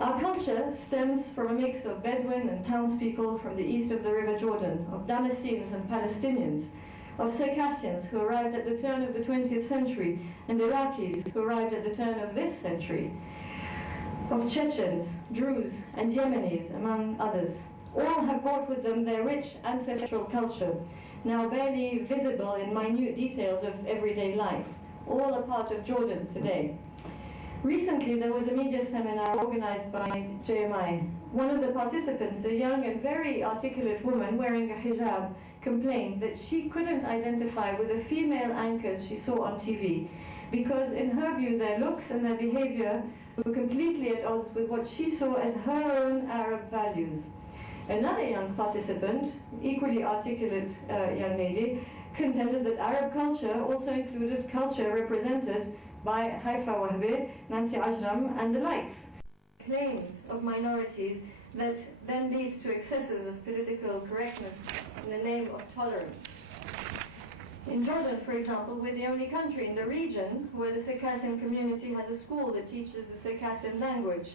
Our culture stems from a mix of Bedouin and townspeople from the east of the River Jordan, of Damascenes and Palestinians, of Circassians who arrived at the turn of the 20th century, and Iraqis who arrived at the turn of this century, of Chechens, Druze, and Yemenis, among others. All have brought with them their rich ancestral culture, now barely visible in minute details of everyday life, all a part of Jordan today. Recently, there was a media seminar organized by JMI. One of the participants, a young and very articulate woman wearing a hijab, complained that she couldn't identify with the female anchors she saw on TV because, in her view, their looks and their behavior were completely at odds with what she saw as her own Arab values. Another young participant, equally articulate young lady, contended that Arab culture also included culture represented by Haifa Wahbe, Nancy Ajram, and the likes. Claims of minorities that then leads to excesses of political correctness in the name of tolerance. In Jordan, for example, we're the only country in the region where the Circassian community has a school that teaches the Circassian language,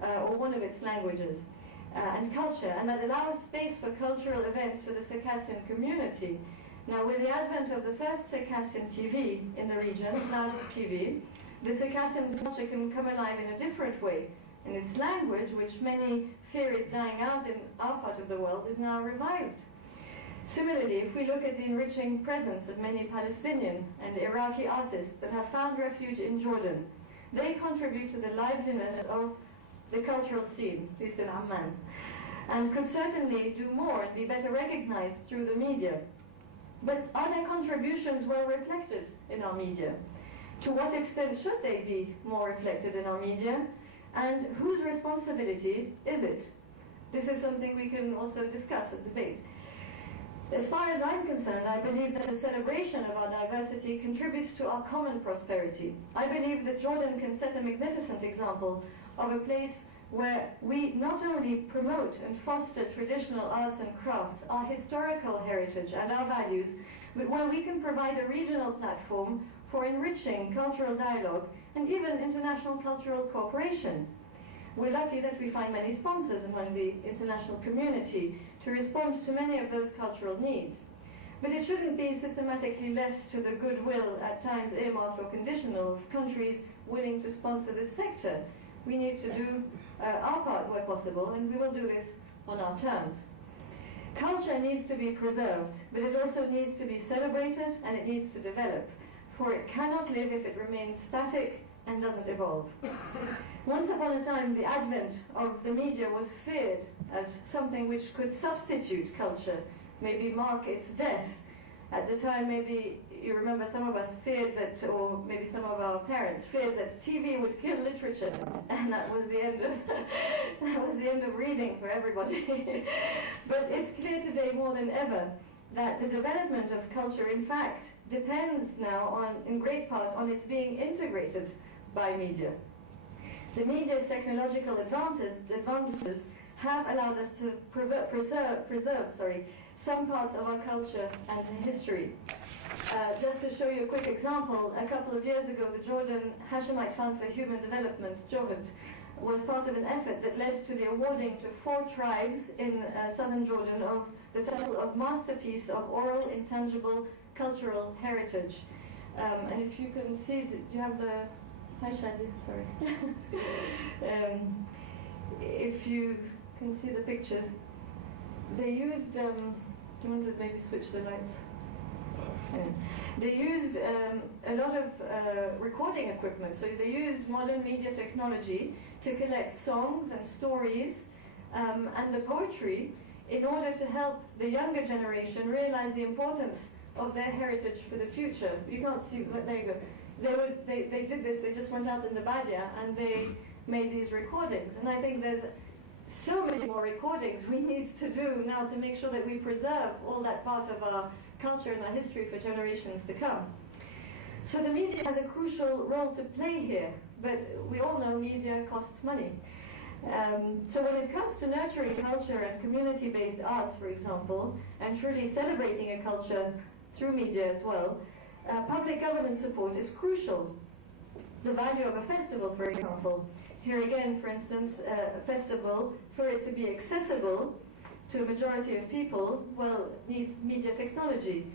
or one of its languages, and culture, and that allows space for cultural events for the Circassian community. Now, with the advent of the first Circassian TV in the region, Najd TV, the Circassian culture can come alive in a different way. And its language, which many fear is dying out in our part of the world, is now revived. Similarly, if we look at the enriching presence of many Palestinian and Iraqi artists that have found refuge in Jordan, they contribute to the liveliness of the cultural scene, at least in Amman, and could certainly do more and be better recognized through the media. But are their contributions well reflected in our media? To what extent should they be more reflected in our media? And whose responsibility is it? This is something we can also discuss and debate. As far as I'm concerned, I believe that the celebration of our diversity contributes to our common prosperity. I believe that Jordan can set a magnificent example of a place where we not only promote and foster traditional arts and crafts, our historical heritage and our values, but where we can provide a regional platform for enriching cultural dialogue and even international cultural cooperation. We're lucky that we find many sponsors among the international community to respond to many of those cultural needs. But it shouldn't be systematically left to the goodwill, at times earmarked or conditional, of countries willing to sponsor this sector. We need to do our part where possible, and we will do this on our terms. Culture needs to be preserved, but it also needs to be celebrated and it needs to develop, for it cannot live if it remains static and doesn't evolve. Once upon a time, the advent of the media was feared as something which could substitute culture, maybe mark its death. At the time, maybe you remember some of us feared that, or maybe some of our parents feared that TV would kill literature, and that was the end of reading for everybody. But it's clear today more than ever that the development of culture, in fact, depends now in great part on its being integrated by media. The media's technological advances have allowed us to preserve some parts of our culture and history. Just to show you a quick example, a couple of years ago, the Jordan Hashemite Fund for Human Development, JOHD, was part of an effort that led to the awarding to 4 tribes in southern Jordan of the title of Masterpiece of Oral Intangible Cultural Heritage. And if you can see, do you have the... Hi, Shadi, sorry. If you can see the pictures, they used... do you want to maybe switch the lights? They used a lot of recording equipment, so they used modern media technology to collect songs and stories and the poetry in order to help the younger generation realize the importance of their heritage for the future. You can't see, but there you go. They did this, they just went out in the Badia and they made these recordings. And I think there's so many more recordings we need to do now to make sure that we preserve all that part of our culture and our history for generations to come. So the media has a crucial role to play here, but we all know media costs money. So when it comes to nurturing culture and community-based arts, for example, and truly celebrating a culture through media as well, public government support is crucial. The value of a festival, for example, Here again, for instance, a festival, for it to be accessible to a majority of people, well, needs media technology,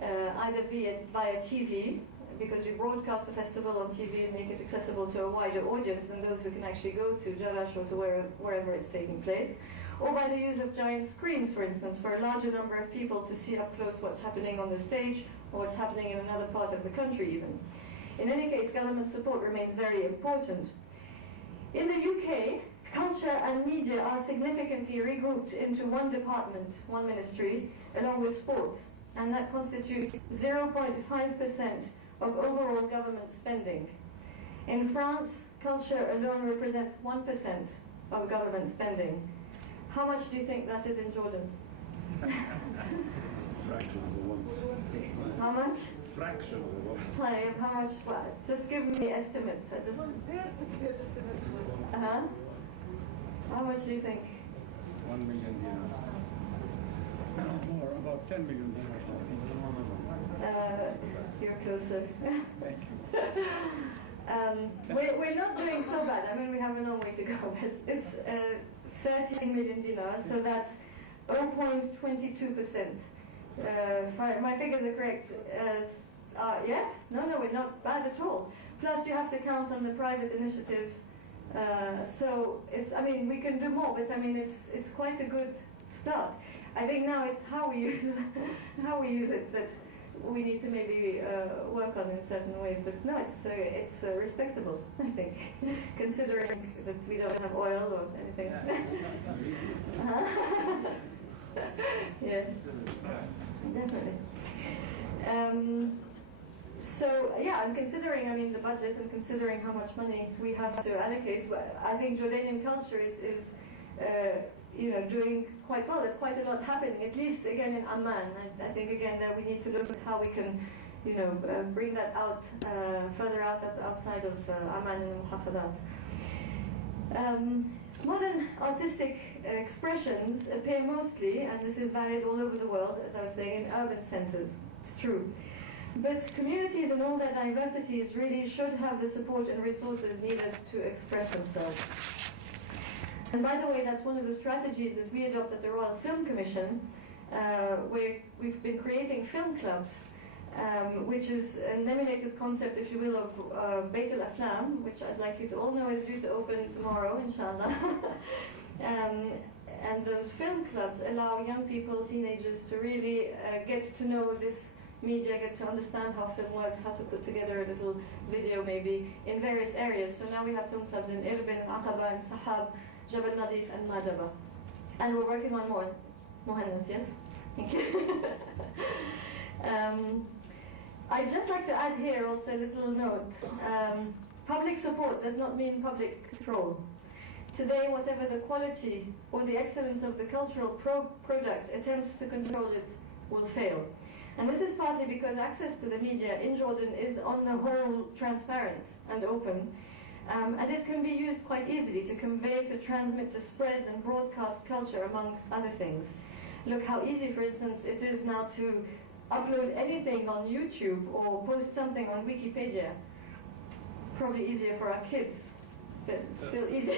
either via TV, because you broadcast the festival on TV and make it accessible to a wider audience than those who can actually go to Jarash or to wherever it's taking place, or by the use of giant screens, for instance, for a larger number of people to see up close what's happening on the stage or what's happening in another part of the country even. In any case, government support remains very important. In the UK, culture and media are significantly regrouped into one department, one ministry, along with sports, and that constitutes 0.5% of overall government spending. In France, culture alone represents 1% of government spending. How much do you think that is in Jordan? Fraction of the 1%. How much? Fraction of the 1%. Like, how much? Well, just give me estimates. How much do you think? 1 million dinars. More, about 10 million dinars. You're closer. Thank you. We're not doing so bad. I mean, we have a long way to go. But it's 13 million dinars, so that's 0.22%. My figures are correct. Yes? No, we're not bad at all. Plus, you have to count on the private initiatives. So it's. I mean, we can do more, but I mean, it's quite a good start. I think now it's how we use it that we need to maybe work on in certain ways. But no, it's respectable, I think, considering that we don't have oil or anything. Yes, definitely. So yeah, and considering, I mean, the budget and considering how much money we have to allocate, I think Jordanian culture is doing quite well. There's quite a lot happening, at least again in Amman. I think again that we need to look at how we can, bring that out further outside of Amman and Muhafadat. Modern artistic expressions appear mostly, and this is valid all over the world, as I was saying, in urban centers. It's true. But communities and all their diversities really should have the support and resources needed to express themselves. And by the way, that's one of the strategies that we adopt at the Royal Film Commission, where we've been creating film clubs, which is an emulated concept, if you will, of Beit al-Aflam, which I'd like you to all know is due to open tomorrow, inshallah. And those film clubs allow young people, teenagers, to really get to know this media, get to understand how film works, how to put together a little video maybe in various areas. So now we have film clubs in Irbil, Aqaba, and Sahab, Jabal Nadif, and Madaba. And we're working on more. Mohanad, yes? Thank you. I'd just like to add here also a little note. Public support does not mean public control. Today, whatever the quality or the excellence of the cultural product, attempts to control it will fail. And this is partly because access to the media in Jordan is on the whole transparent and open. And it can be used quite easily to convey, to transmit, to spread and broadcast culture, among other things. Look how easy, for instance, it is now to upload anything on YouTube or post something on Wikipedia. Probably easier for our kids, but still easy.